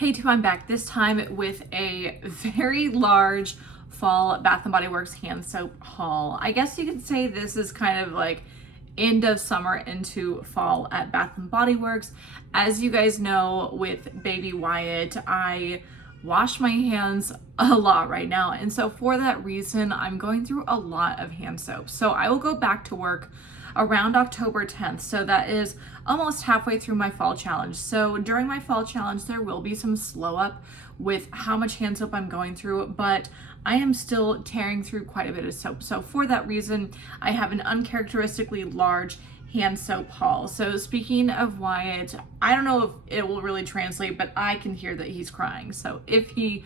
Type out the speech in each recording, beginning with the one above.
Hey tube, I'm back this time with a very large fall Bath & Body Works hand soap haul. I guess you could say this is kind of like end of summer into fall at Bath & Body Works. As you guys know, with baby Wyatt, I wash my hands a lot right now. And so for that reason, I'm going through a lot of hand soap. So I will go back to work around October 10th. So that is almost halfway through my fall challenge. So during my fall challenge, there will be some slow up with how much hand soap I'm going through, but I am still tearing through quite a bit of soap. So for that reason, I have an uncharacteristically large hand soap haul. So speaking of Wyatt, I don't know if it will really translate, but I can hear that he's crying. So if he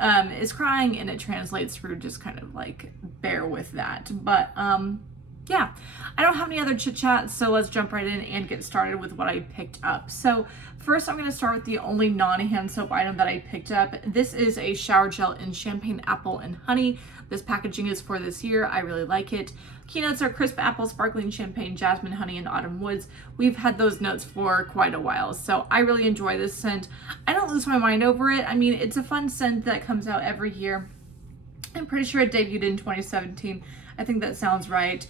is crying and it translates through, just kind of like bear with that. But yeah, I don't have any other chit chat, so let's jump right in and get started with what I picked up. So first I'm going to start with the only non-hand soap item that I picked up. This is a shower gel in champagne apple and honey. This packaging is for this year. I really like it. Keynotes are crisp apple, sparkling champagne, jasmine, honey, and autumn woods. We've had those notes for quite a while, so I really enjoy this scent. I don't lose my mind over it. I mean, it's a fun scent that comes out every year. I'm pretty sure it debuted in 2017. I think that sounds right.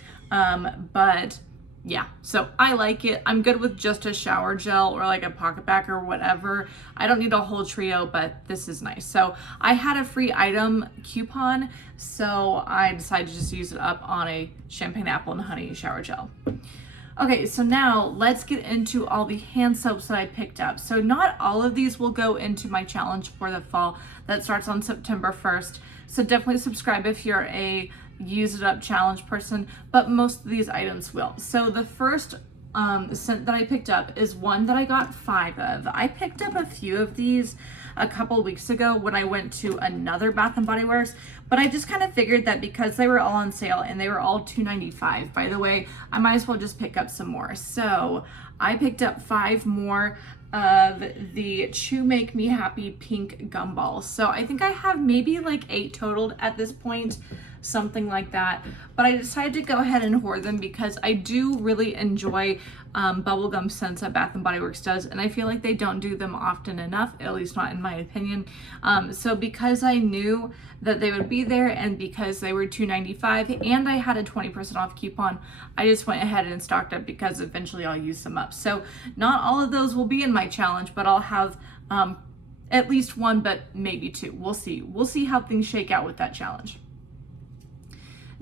But yeah, so I like it. I'm good with just a shower gel or like a pocket pack or whatever. I don't need a whole trio, but this is nice. So I had a free item coupon, so I decided to just use it up on a champagne apple and honey shower gel. Okay, so now let's get into all the hand soaps that I picked up. So not all of these will go into my challenge for the fall that starts on September 1st. So definitely subscribe if you're a use it up challenge person, but most of these items will. So the first scent that I picked up is one that I got 5 of. I picked up a few of these a couple weeks ago when I went to another Bath & Body Works, but I just kind of figured that because they were all on sale and they were all $2.95, by the way, I might as well just pick up some more. So I picked up 5 more of the Chew Make Me Happy pink gumballs. So I think I have maybe like 8 totaled at this point, something like that. But I decided to go ahead and hoard them because I do really enjoy bubblegum scents that Bath & Body Works does, and I feel like they don't do them often enough, at least not in my opinion. So because I knew that they would be there and because they were $2.95 and I had a 20% off coupon, I just went ahead and stocked up because eventually I'll use them up. So not all of those will be in my challenge, but I'll have at least 1, but maybe 2. We'll see. We'll see how things shake out with that challenge.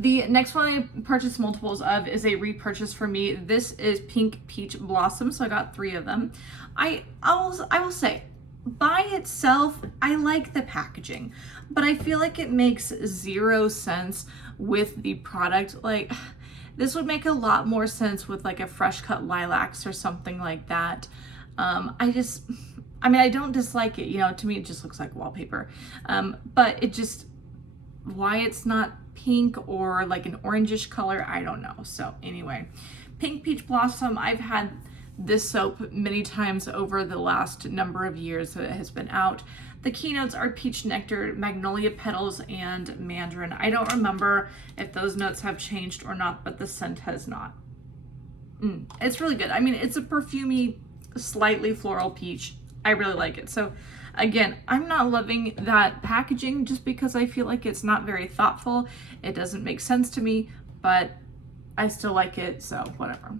The next one I purchased multiples of is a repurchase for me. This is Pink Peach Blossom, so I got 3 of them. I will say, by itself, I like the packaging, but I feel like it makes 0 sense with the product. Like, this would make a lot more sense with like a fresh cut lilacs or something like that. I mean, I don't dislike it, you know, to me it just looks like wallpaper. But it just, why it's not pink or like an orangish color, I don't know. So anyway, Pink Peach Blossom, I've had this soap many times over the last number of years that it has been out. The keynotes are peach nectar, magnolia petals, and mandarin. I don't remember if those notes have changed or not, but the scent has not. It's really good. I mean, it's a perfumey, slightly floral peach. I really like it. So again, I'm not loving that packaging just because I feel like it's not very thoughtful. It doesn't make sense to me, but I still like it, so whatever.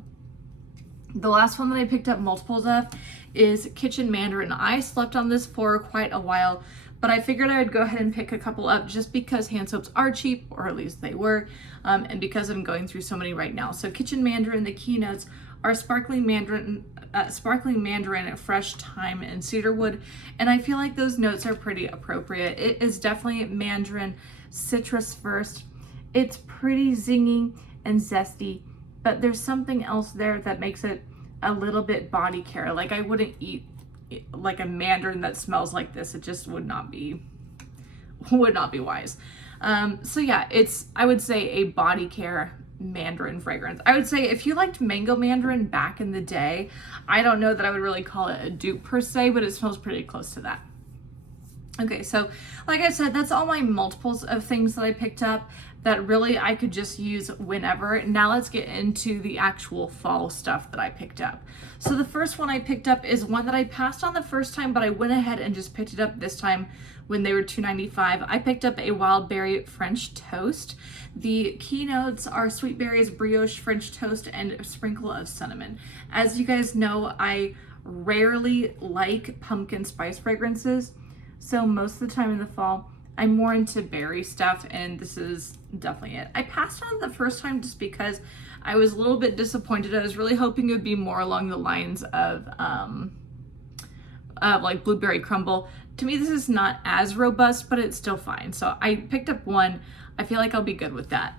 The last one that I picked up multiples of is Kitchen Mandarin. I slept on this for quite a while, but I figured I would go ahead and pick a couple up just because hand soaps are cheap, or at least they were, and because I'm going through so many right now. So Kitchen Mandarin, the keynotes are sparkling mandarin, fresh thyme, and cedarwood, and I feel like those notes are pretty appropriate. It is definitely mandarin citrus first. It's pretty zingy and zesty, but there's something else there that makes it a little bit body care. Like, I wouldn't eat like a mandarin that smells like this. It just would not be wise. So yeah, it's, I would say, a body care mandarin fragrance. I would say if you liked mango mandarin back in the day, I don't know that I would really call it a dupe per se, but it smells pretty close to that. Okay, so like I said, that's all my multiples of things that I picked up that really I could just use whenever. Now let's get into the actual fall stuff that I picked up. So the first one I picked up is one that I passed on the first time, but I went ahead and just picked it up this time when they were $2.95. I picked up a wild berry French toast. The keynotes are sweet berries, brioche, French toast, and a sprinkle of cinnamon. As you guys know, I rarely like pumpkin spice fragrances. So most of the time in the fall, I'm more into berry stuff, and this is definitely it. I passed on the first time just because I was a little bit disappointed. I was really hoping it would be more along the lines of like blueberry crumble. To me, this is not as robust, but it's still fine. So I picked up one. I feel like I'll be good with that.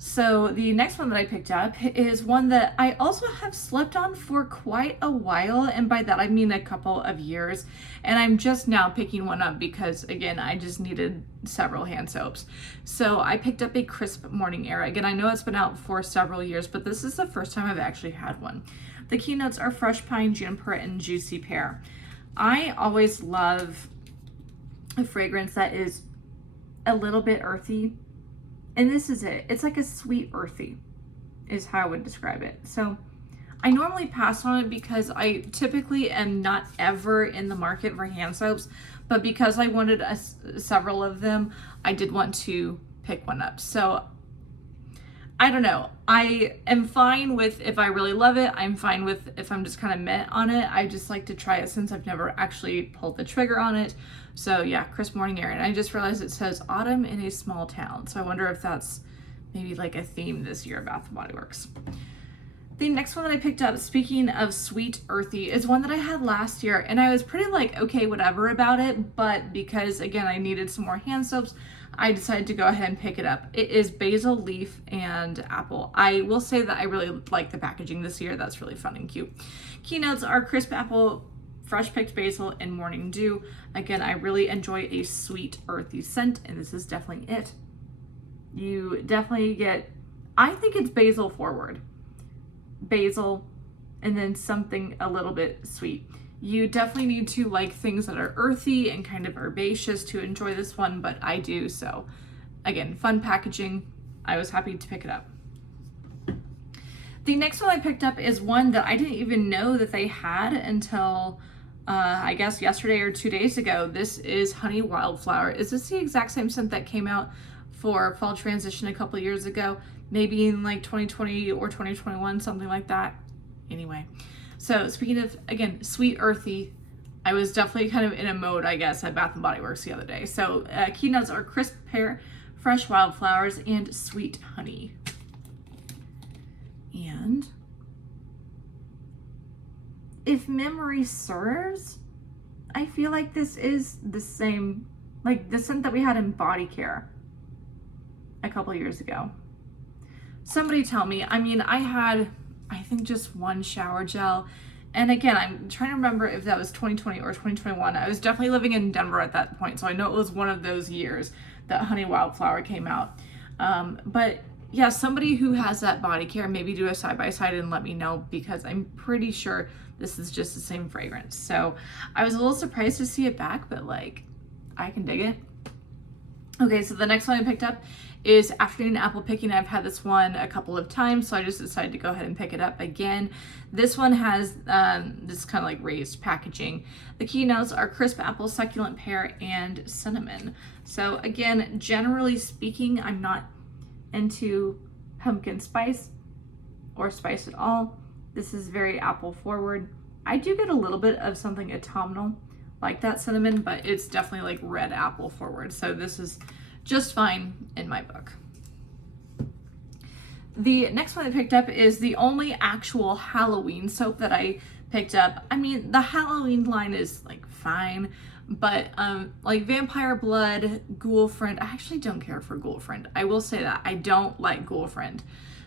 So the next one that I picked up is one that I also have slept on for quite a while, and by that I mean a couple of years, and I'm just now picking one up because, again, I just needed several hand soaps. So I picked up a Crisp Morning Air. Again, I know it's been out for several years, but this is the first time I've actually had one. The keynotes are fresh pine, juniper, and juicy pear. I always love a fragrance that is a little bit earthy. And this is it. It's like a sweet earthy is how I would describe it. So I normally pass on it because I typically am not ever in the market for hand soaps, but because I wanted several of them, I did want to pick one up. So I don't know. I am fine with if I really love it. I'm fine with if I'm just kind of meh on it. I just like to try it since I've never actually pulled the trigger on it. So yeah, Crisp Morning Air. And I just realized it says autumn in a small town. So I wonder if that's maybe like a theme this year of Bath & Body Works. The next one that I picked up, speaking of sweet earthy, is one that I had last year, and I was pretty like okay whatever about it, but because again I needed some more hand soaps, I decided to go ahead and pick it up. It is basil leaf and apple. I will say that I really like the packaging this year. That's really fun and cute. Keynotes are crisp apple, fresh picked basil, and morning dew. Again, I really enjoy a sweet earthy scent, and this is definitely it. You definitely get, I think it's basil forward. Basil and then something a little bit sweet. You definitely need to like things that are earthy and kind of herbaceous to enjoy this one, but I do. So again, fun packaging. I was happy to pick it up. The next one I picked up is one that I didn't even know that they had until I guess yesterday or 2 days ago. This is Honey Wildflower. Is this the exact same scent that came out for fall transition a couple years ago? Maybe in like 2020 or 2021, something like that. Anyway, so speaking of, again, sweet earthy, I was definitely kind of in a mode, I guess, at Bath & Body Works the other day. So keynotes are crisp pear, fresh wildflowers, and sweet honey. And if memory serves, I feel like this is the same, like the scent that we had in body care a couple years ago. Somebody tell me. I mean, I had, I think, just one shower gel. And again, I'm trying to remember if that was 2020 or 2021. I was definitely living in Denver at that point, so I know it was one of those years that Honey Wildflower came out. But yeah, somebody who has that body care, maybe do a side-by-side and let me know, because I'm pretty sure this is just the same fragrance. So I was a little surprised to see it back, but like, I can dig it. Okay, so the next one I picked up is Afternoon Apple Picking. I've had this one a couple of times, so I just decided to go ahead and pick it up again. This one has this kind of like raised packaging. The keynotes are crisp apple, succulent pear, and cinnamon. So again, generally speaking, I'm not into pumpkin spice or spice at all. This is very apple forward. I do get a little bit of something autumnal like that cinnamon, but it's definitely like red apple forward. So this is just fine in my book. The next one I picked up is the only actual Halloween soap that I picked up. I mean, the Halloween line is like fine, but like Vampire Blood, Ghoul Friend, I actually don't care for Ghoul Friend. I will say that I don't like Ghoul Friend.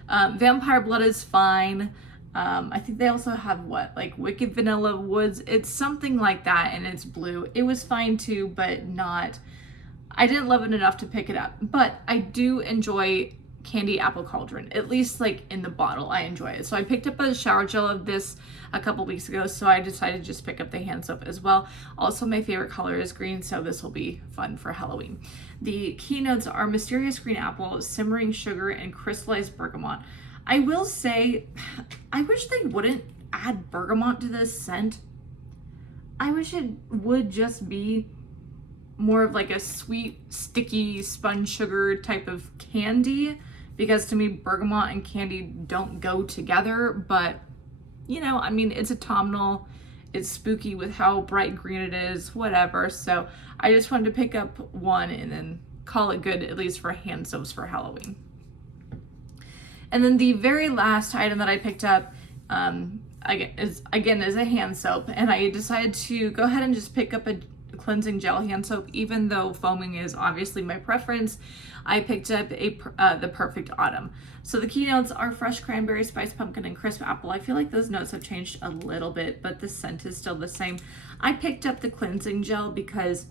Vampire Blood is fine. I think they also have what, like Wicked Vanilla Woods. It's something like that, and it's blue. It was fine too, but not, I didn't love it enough to pick it up. But I do enjoy candy apple cauldron, at least like in the bottle. I enjoy it. So I picked up a shower gel of this a couple weeks ago, so I decided to just pick up the hand soap as well. Also, my favorite color is green, so this will be fun for Halloween. The keynotes are mysterious green apple, simmering sugar, and crystallized bergamot. I will say, I wish they wouldn't add bergamot to this scent. I wish it would just be more of like a sweet, sticky sponge sugar type of candy, because to me, bergamot and candy don't go together. But, you know, I mean, it's autumnal, it's spooky with how bright green it is, whatever. So I just wanted to pick up one and then call it good, at least for hand soaps for Halloween. And then the very last item that I picked up is a hand soap, and I decided to go ahead and just pick up a cleansing gel hand soap. Even though foaming is obviously my preference, I picked up the Perfect Autumn. So the keynotes are fresh cranberry, spiced pumpkin, and crisp apple. I feel like those notes have changed a little bit, but the scent is still the same. I picked up the cleansing gel because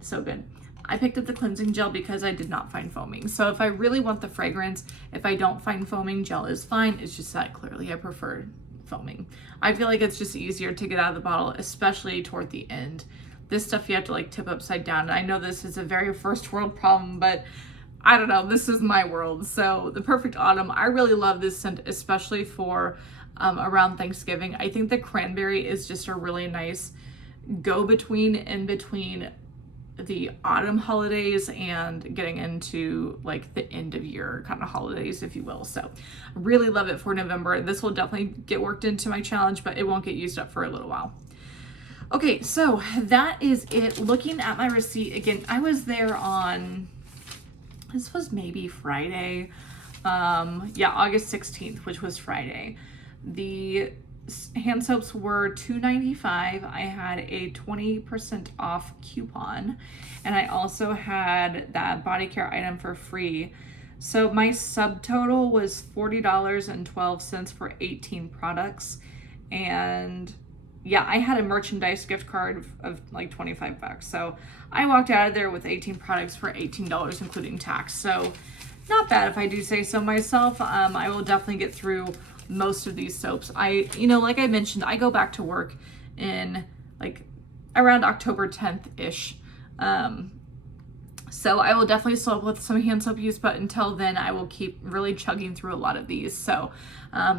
so good. I picked up the cleansing gel because I did not find foaming. So if I really want the fragrance, if I don't find foaming, gel is fine. It's just that clearly I prefer foaming. I feel like it's just easier to get out of the bottle, especially toward the end. This stuff you have to like tip upside down. And I know this is a very first world problem, but I don't know, this is my world. So the Perfect Autumn, I really love this scent, especially for around Thanksgiving. I think the cranberry is just a really nice go-between in between the autumn holidays and getting into like the end of year kind of holidays, if you will. So really love it for November. This will definitely get worked into my challenge, but it won't get used up for a little while. Okay, so that is it. Looking at my receipt again, I was there on, this was maybe Friday. Yeah, August 16th, which was Friday. The hand soaps were $2.95. I had a 20% off coupon, and I also had that body care item for free. So my subtotal was $40.12 for 18 products. And yeah, I had a merchandise gift card of like 25 bucks. So I walked out of there with 18 products for $18, including tax. So not bad if I do say so myself. I will definitely get through most of these soaps. Like I mentioned, I go back to work in like around October 10th-ish. So I will definitely still up with some hand soap use, but until then I will keep really chugging through a lot of these. So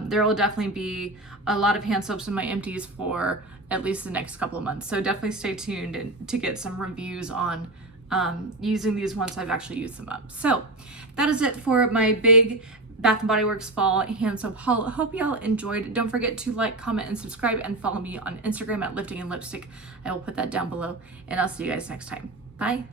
there will definitely be a lot of hand soaps in my empties for at least the next couple of months. So definitely stay tuned and to get some reviews on using these once I've actually used them up. So that is it for my big Bath & Body Works fall hand soap haul. I hope y'all enjoyed. Don't forget to like, comment, and subscribe, and follow me on Instagram at Lifting and Lipstick. I will put that down below, and I'll see you guys next time. Bye.